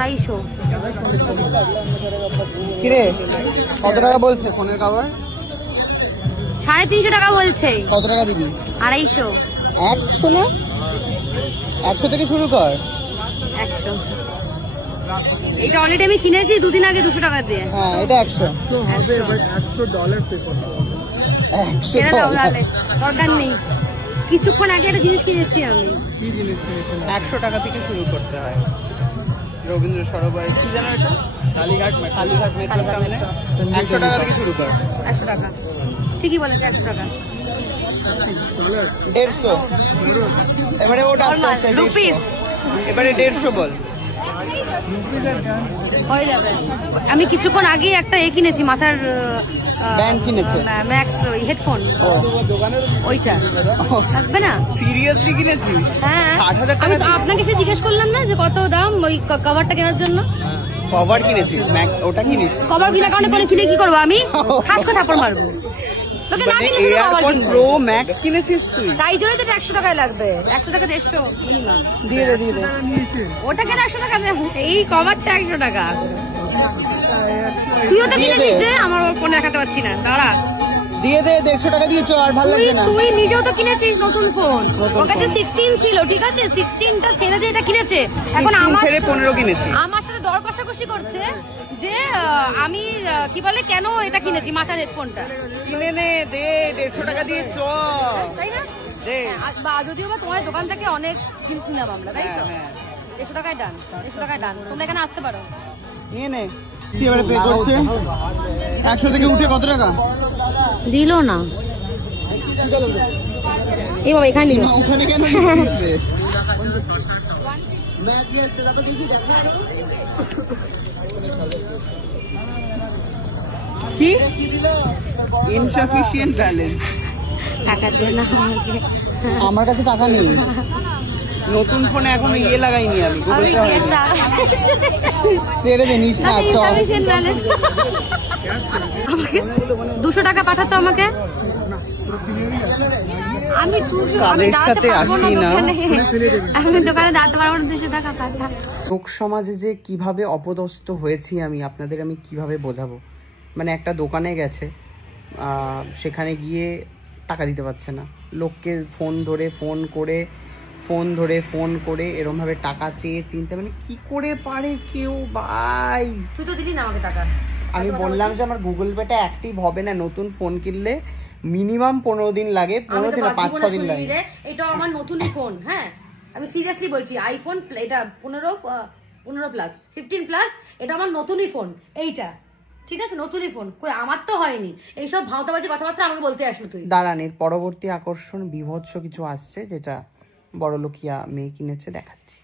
250। কিরে কত টাকা বলছে ফোনের কভার? 350 টাকা বলছে। কত টাকা দিবি? 250। 100 না, 100 থেকে শুরু কর। 100। এটা অলরেডি আমি কিনেছি 2 দিন আগে 200 টাকা দিয়ে। হ্যাঁ এটা 100 হবে, বাট $100 পে করতে হবে। 100 তাহলে দরকার নেই। কিছুক্ষণ আগে একটা জিনিস কিনেছি আমি। কি জিনিস কিনেছেন? 100 টাকা থেকে শুরু করতে হয়। রবীন্দ্র সরোবর কি জানো এটা? কালীঘাট মেট্রো সামনে 100 টাকা থেকে শুরু কর। 100 টাকা ঠিকই বলেছে, 100 টাকা। 150। এবারে ওটা রুপিস। এবারে 150 বল। হয়ে যাবে। আমি কিছুক্ষণ আগে একটা কিনেছি, মাথার ব্যান্ড কিনেছে, ম্যাক্স হেডফোন, ওইটা থাকবে না? সিরিয়াসলি কিনেছিস? হ্যাঁ 60,000 টাকা। আমি তো আপনাকে সে জিজ্ঞেস করলাম না যে কত দাম ওই কভারটা কেনার জন্য। কভার কিনেছিস? ওটা কিনিস? কভার কিনা কারণে করে কিনে কি করবো আমি? ঠাসকো থাপড় মারবো। তোকে না কিনে শুধু কভার কিনবো। প্রো ম্যাক্স কিনেছিস তুই? তাই জন্য তো 100 টাকায় লাগবে। 100 টাকা 150 মিনিমাম। দিয়ে দে। ওটা কেন 100 টাকা? এই কভারটা 100 টাকা। তুইও তো কিনেছিস রে? আমার ফোনে দেখাতে পাচ্ছি না, দাঁড়া। দিয়ে দে 150 টাকা দিয়ে চল, আর ভালো লাগবে না। তুই নিজেও তো কিনেছিস নতুন ফোন, ওর কাছে 16 ছিল, ঠিক আছে? 16টা ছেড়ে দিয়ে এটা কিনেছে। এখন আমার ছেড়ে 15 কিনেছি। আমার সাথে দর কষাকষি করছে যে আমি কি বলে কেন এটা কিনেছি, মাথার হেডফোনটা কিনে নে, দে 150 টাকা দিয়ে চ, তাই না? দে। যদিও বা তোমার দোকান থেকে অনেক জিনিস নিলাম আমরা, তাই তো? 150 টাকায় ডান, 150 টাকায় ডান। তোমরা এখানে আসতে পারো, নিয়ে নে। এবারে পে করছে 100 থেকে উঠে কত টাকা দিল না। এই বাবা এখানে দিল। ওখানে কেন নিচ্ছিস রে? কি ইনসাফিশিয়েন্ট ব্যালেন্স? টাকা দিয়ে না আমাকে। আমার কাছে টাকা নেই। নতুন ফোনে এখনো লাগাইনি আমি, গুগল পে হয়নি। ছেড়ে দে, নিস না। আমাকে 200 টাকা পাঠাতো আমাকে। আমি সাথে আসি না, আমি দোকানে দাঁড়াতে পারবো না। 200 টাকা পাঠা। লোক সমাজে যে কিভাবে অপদস্থ হয়েছি আমি আপনাদের কিভাবে বোঝাবো। মানে একটা দোকানে গেছে, সেখানে গিয়ে টাকা দিতে পারছে না, লোককে ফোন করে এরকম ভাবে টাকা চেয়ে চিনতে, মানে কি করে পারে কেউ ভাই? তুই তো দিলি না আমাকে টাকা। আমি বললাম যে আমার গুগল পেটা অ্যাক্টিভ হবে না, নতুন ফোন কিনলে মিনিমাম 15 দিন লাগে, 15 দিন 5-6 দিন লাগে। এটা আমার নতুনই ফোন, হ্যাঁ আমি সিরিয়াসলি বলছি। আইফোন এটা 15 প্লাস 15 প্লাস, এটা আমার নতুনই ফোন এইটা, ঠিক আছে? নতুনই ফোন, কই আমার তো হয়নি। এইসব ভাওতাবাজি কথাবার্তা আমাকে বলতে আসলো তুই। দাঁড়ান, এর পরবর্তী আকর্ষণ বিভৎস কিছু আসছে, যেটা বড়লোকিয়া মেয়ে কিনেছে, দেখাচ্ছি।